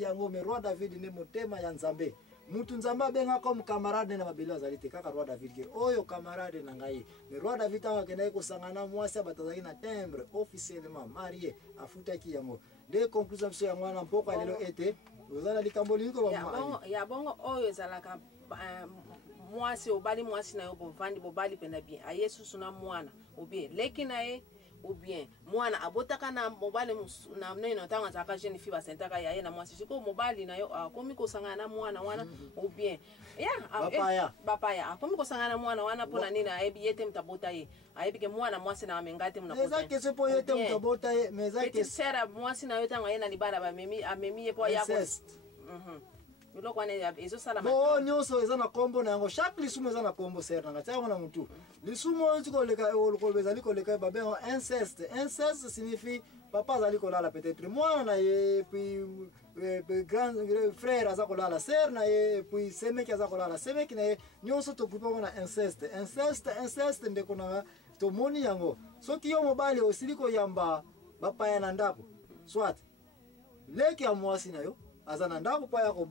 yango me roi David ne motema ya Nzambe mutu Nzambe benga comme camarade na mabelo azali te kaka roi David ke oyo camarade na ngai me roi David tanga kena ko sangana mwasi batazaki na timbre officiellement marié afuta ki yango de conclusion so ya mwana mpoko lelo ete ozala likambo liko ba ya bongo oyo ezalaka mwasi obali mwasi na yo bovandi bobali pena bien ayesu suna mwana obie leki na ye ou bien muana abotaka na mobali na neno tanga zaka jeune fille basentaka yaye na mwasi siko mobali na yo akomi ko sangana na muana wana ou bien bapaya akomi ko sangana na muana wana pona nini ayebi yete mtabota ye ayebi ke muana mwasi na amengate mnakota ezake sepo yete mtabota ye mezake sera mwasi na yo tanga ye na libala ba amemi ye po yako Bilo kwa ne ezo sala bo nyonso eza na kombo na yango chaque lisumo eza na kombo ser na tia na mutu lisumo nziko leka ko bezali ko leka ba ben inceste signifie papa azali ko lala peut-être moi na ye puis grand frère aza ko lala ser na ye puis seme ki aza ko lala seme ki na ye nyonso to kupa na inceste ndeko na to moni yango soki yo mobali osili ko yamba bapa ya na ndako soit leki ya mwasi na yo azana ndako pa ya ko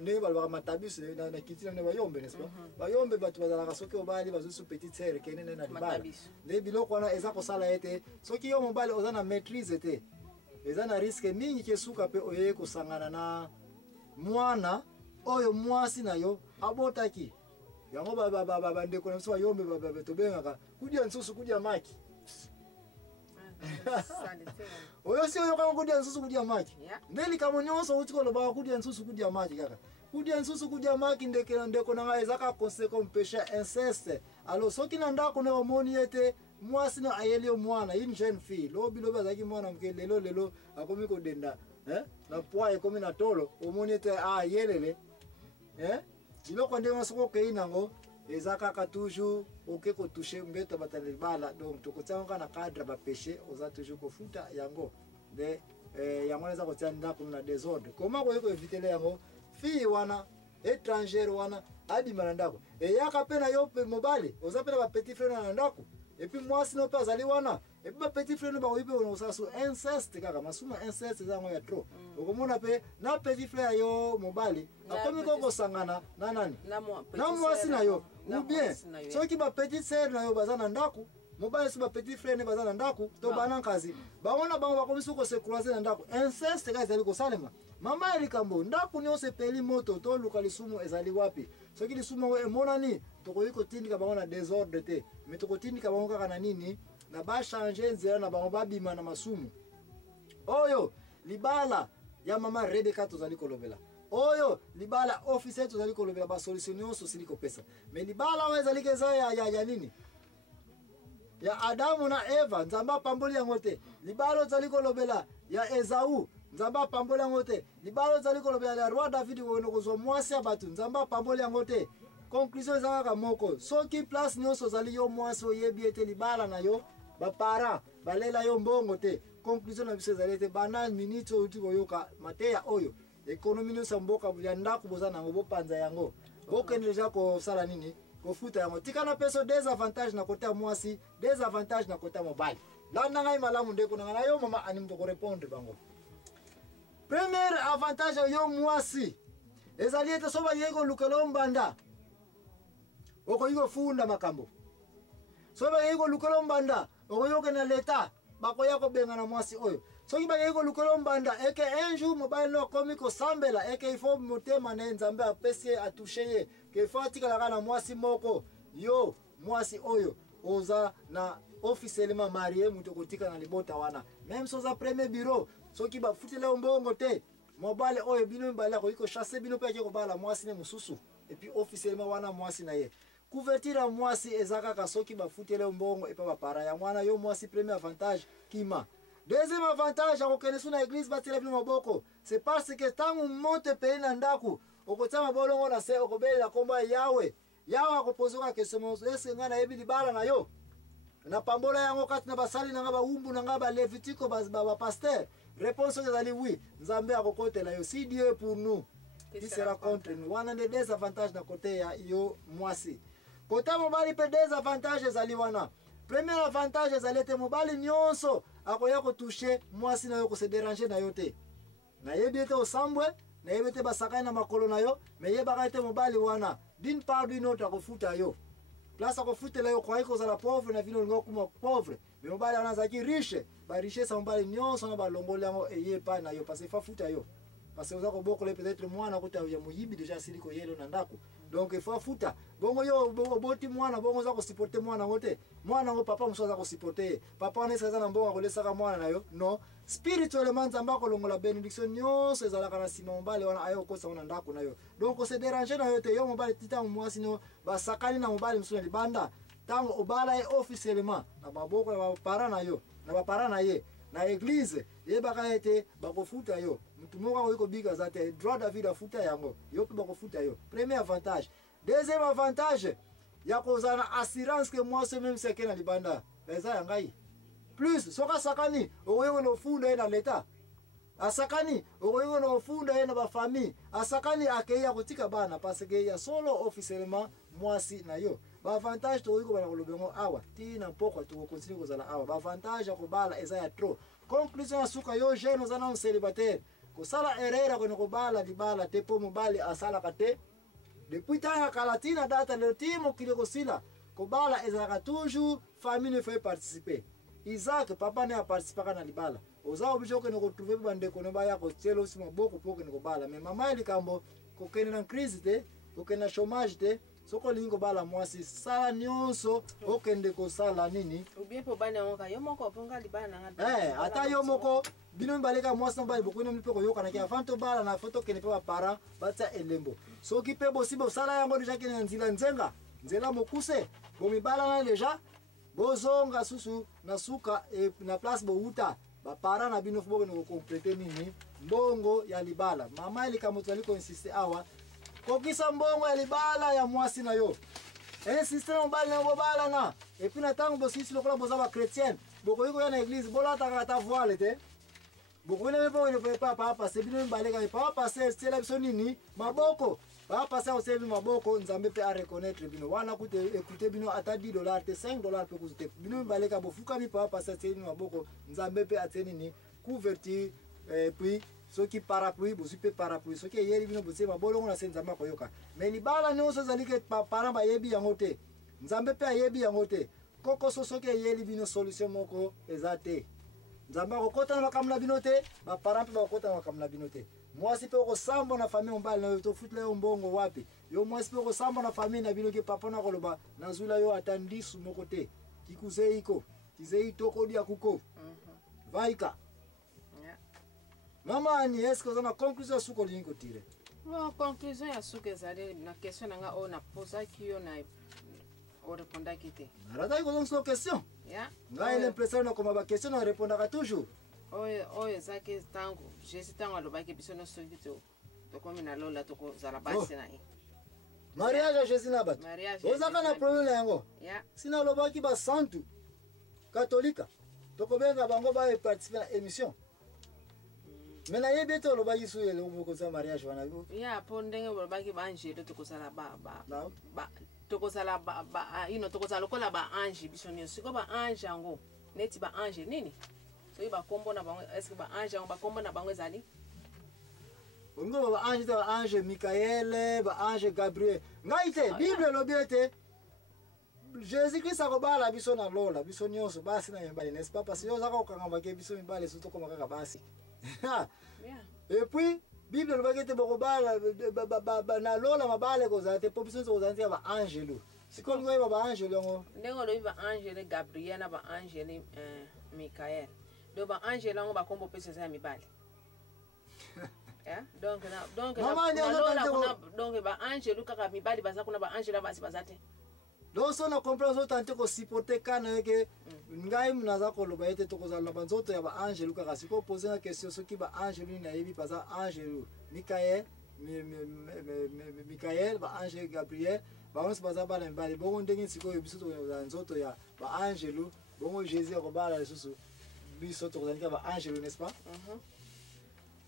ne balwa matabis na kitina ne bayombe n'est-ce pas bayombe batu bazala soki obali bazo su petite sœur kenene na libala ne biloko wana eza ko sala ete soki yo mobali ozana maîtrise te ezana risque mingi ke suka pe oye ko sangana na mwana oyo mwasi na yo abotaki yango baba ndeko na so bayombe baba to bengaka kudia nsusu kudia maki oyo si oyo kama kudia nsusu kudia maki ndeli kama nyonso utiko loba kudia nsusu kudia maki kaka kudia nsusu kudia maki ndeko na ngai zaka conseil comme péché inceste alors soki na ndako na omoni ete mwasi na ayeli mwana une jeune fille lobi zaki mwana mke lelo akomi ko denda na poa ekomi na tolo omoni ete yelele biloko ndenge soko ke inango ezaka ka toujours oke ko toucher mbeta batale bala donc to kotsanga na cadre ba péché oza toujours ko futa yango de yango neza ko tsanda kuna désordre comment ko éviter yango fille wana étrangère wana abima ndako yaka pena yo mobile oza pena ba petit frère na ndako et puis moi sinon pas ali wana et puis ba petit frère ba oyibe on sa so inceste kaka masuma inceste zango ya trop okomona pe na petit frère yo mobile akomi ko sangana na nani na mwasi na yo ou bien soki ba petite sœur na yo bazana ndako mobile si ba petit frère ne bazana ndako to bana kazi baona bango bakomisi ko se croiser na ndako inceste ka ezali ko salema mama elikambo ndako ni ose peli moto to luka lisumu ezali wapi soki lisumu emonani to ko yiko tindika baona désordre te mais to ko tindika bango kaka na nini na ba changer nzela na bango babima na masumu oyo libala ya mama Rebecca tozali kolobela oyo libala officiel tozali kolobela ba solution nyonso siliko pesa mais libala wezali keza ya nini ya Adamu na Eva nzamba pamboli yango te libala tozali kolobela ya Ezau nzamba pamboli yango te libala tozali kolobela ya roi David wono kozwa mwasi ya batu nzamba pamboli yango te conclusion ezaka moko soki place nyonso zali yo mwasi oyebi ete libala na yo ba para balela yo mbongo te conclusion na biso ezali ete bana minute uti koyoka mateya oyo ekonomi nyonso mboka ya ndako boza nango bopanza yango bokende deja ko sala nini ko futa yango tikana peso désavantage na kota mwasi désavantage na kota mobali landa ngai malamu ndeko na yo mama ani mto ko répondre bango premier avantage yo mwasi ezali ete soba yego lukelo mbanda oko yigo funda makambo soba yego lukelo mbanda oko yoke na leta bakoya ko benga na mwasi oyo soki ba yego lukelo mbanda eke un jour mobile no komi ko sambela eke il faut motema na Nzambe apesi atoucher ke fatika la na mwasi moko yo mwasi oyo oza na officiellement marié muto kotika na libota wana même soza premier bureau soki ba futela mbongo te mobile oyo bino mbala ko iko chasser bino pe ko bala mwasi ne mususu et puis officiellement wana mwasi na ye couverture mwasi ezaka ka soki ba futela mbongo et pa ba para ya mwana yo mwasi premier avantage kima. Deuxième avantage à reconnaître na église batela bino maboko c'est parce que tangu monte pe na ndaku okotama bolongo na se okobela komba yawe akopozoka question est-ce ngana yebi libala na yo na pambola yango kati na basali na ngaba umbu na ngaba levitiko ba pasteur réponse ezali oui Nzambe akokotela yo si Dieu pour nous qui sera contre nous wana des désavantages na côté ya yo mwasi kota mobali pe désavantages ezali wana premier avantage ezali te mobali nyonso akoya ko toucher mwasi na yo ko se déranger na yo te na yebete osambwe na yebete basakani na makolo na yo me yebaka ete mobali wana d'une part d'une autre akofuta yo place akofutela yo kwa iko za la pauvre na vino lingo kuma pauvre me mobali wana zaki riche ba richesse mobali nyonso na balongoli yango eye pa na yo parce que fa futa yo parce que vous avez beaucoup peut-être mwana kota ya muyibi déjà siliko yelo na ndako donc il faut futa bongo yo boti mwana bongo za ko supporter mwana wote mwana ngo papa mso za ko supporter papa ne sasa na mbongo kolesa ka mwana nayo no spirituellement nzamba ko longola benediction nyonso ezala kana sima mobali wana ayo kosa na ndako nayo donc se déranger na yo te yo mobali tita mwasi no basakani na mobali mso ni banda tango obala e officiellement na baboko ya para na yo na bapara na ye na eglise yebaka ete bakofuta yo mutu moko ko bika zate droit David afuta yango yo pe bakofuta yo premier avantage deuxième avantage ya kozana assurance que moi c'est même c'est que na libanda eza yangai plus soka sakani oyo no funda na leta asakani oyo no funda na ba famille asakani akeya kotika bana parce que ya solo officiellement mwasi na yo ba avantage to yiko bana kolobengo awa tina poko to continue kozala awa ba avantage ko bala eza ya trop conclusion asuka yo jeune ozana un célibataire ko sala erreur ko bala libala te po mobali asala kate depuis tanga kalatina data le timo kile ko sila ko bala eza toujours famille ne fait participer Isaac papa ne a participé na libala oza obligé ko ne ko trouver bande ko ne ba ya ko telo sima boko poko ne ko bala mais mama ili kambo ko kene na crise te ko kene na chômage te soko lingo bala mwasi sala nyonso okende ko sala nini ubien po bana onka yo moko ponga libala na ata yo moko bino mbaleka mwasi mbali bokune mpe ko yoka na ki avant to bala na photo kene pe ba para batsa elembo soki pe bosibo sala yango deja kene nzila nzela mokuse bomi bala na deja bozonga susu na suka na place bouta ba para na bino fubo ko compléter nini mbongo ya libala mama ili kama tuliko insiste awa kokisa mbongo ya libala ya mwasi na yo insiste mbali na bobala na et puis na tango bosisi lokola bozaba chrétienne boko yiko na église bola ta voile te boko ne po ne pa papa se bino mbaleka pa passer stela biso nini maboko ba passer au service maboko nzambe pe a reconnaître bino wana kute écouter bino ata $10 te $5 pe kuzite bino mbaleka bofuka mi pa passer stela maboko nzambe pe ateni ni couverture puis Soki parapluie bozipe parapluie soki yeli bino bosema bolongo na senza mako yoka mais libala nyonso zalike parent ba yebi yango te nzambe pe ayebi yango te koko soki yeli bino solution moko ezate nzambe ko kota na kamla bino te ba parent pe ba kota na kamla bino te mwasi pe ko sambo na famille mbali na yo to futle yo mbongo wapi yo mwasi pe ko sambo na famille na bino ke papa na koloba na zula yo atandisu moko te kikuzeiko kizei toko dia kuko vaika Mama ni est-ce que na conclusion suko lingo tire? Bon conclusion ya suko ezali na question nga o na posa kiyo na o répondre kite. Arata ko donc question. Ya. Nga l'impression na koma ba question na répondre toujours. Oye zake tango, Jésus tango alobaki biso no soki to komi na lola to ko zala basi na yi. Mariage ya Jésus na bat. Ozaka na problème yango. Ya. Sina lobaki ba santu katolika. To ko benga bango ba participer na émission. Mais na yebe to lobaki su ele ko za mariage wana go. Ya po ndenge lobaki ba angelo to ko sala ba to ko sala ba to ko sala kola ba ange biso nyo siko ba ange yango neti ba ange nini so iba kombo na bango est-ce que ba ange yango ba kombo na bango ezali ngo ba ange Michael ba ange Gabriel ngaite Bible lobiete Jésus Christ akobala biso na lola biso nyonso basi na mbali n'est-ce pas parce que yo zaka okanga ke biso mbali surtout comme kaka basi et puis Bible le bagete bokobala na lola mabale ko za te population ko za ba angelo siko ngo ba angelo ngo ndengo lo ba angelo Gabriel na ba angelo Michael do ba angelo ngo ba kombo pesa za mibali donc ba angelo kaka mibali baza kuna ba angelo basi bazate donc so na comprendre tante ko supporter kana ke ngai mnaza ko loba ete to ko za loba nzoto ya ba angelo kaka siko poser na question soki ba angelo na yebi baza angelo Michael ba angelo Gabriel ba onse baza ba na mbali bongo ndenge siko biso to za nzoto ya ba angelo bongo Jésus ko bala susu biso to za ba angelo n'est-ce pas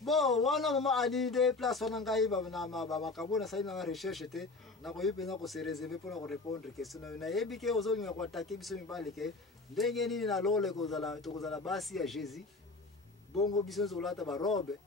bon wana mama ani de place wana ngai ba na ba kabona sai na recherche te na ko yipe na ko se réserver pour na ko répondre question na yebi ke ozonyi ko attaquer biso mibale ke ndenge nini na lole ko zala to ko zala basi ya Jésus bongo biso zolata ba robe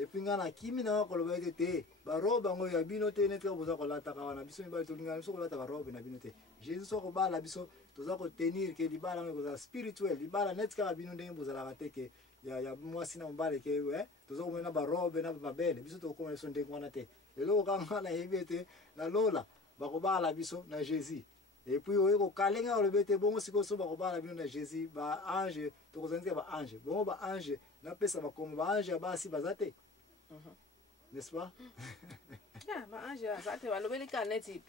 et puis ngana kimi na koloba te ba robe ngo ya bino te netka boza kolata kawana biso mibali tolinga biso kolata ba robe na bino te Jésus so ko bala biso toza ko tenir ke libala ngo za spirituel libala netka bino ndenge boza la te ya mwasi na mbale ke toza ko na ba robe na ba bene biso to ko na so ndenge wana te lelo ka ngana yebete na lola ba ko bala biso na Jésus. Et puis au kalenga o lebete bongo siko so ba ko bala bino na Jésus ba ange to ko zanzika ba ange bongo ba ange na pesa ba comme ba ange ba si bazate. N'est-ce pas? Yeah, ba ange azate ba lobeli ka neti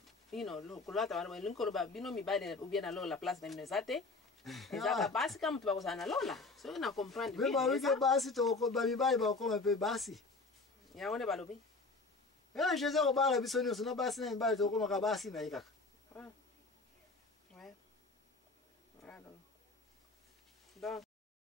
kulata ba lobeli ko ba bino mi bade ou bien alors la place na minezate. Ezaka basi kama mtu bako sana lola. So na comprendre bien. Ba wike basi to ko ba mi bade ba ko pe basi. Ya one ba lobi. Jésus ko bala biso ni so na basi na mi bade to ko maka basi na ikaka.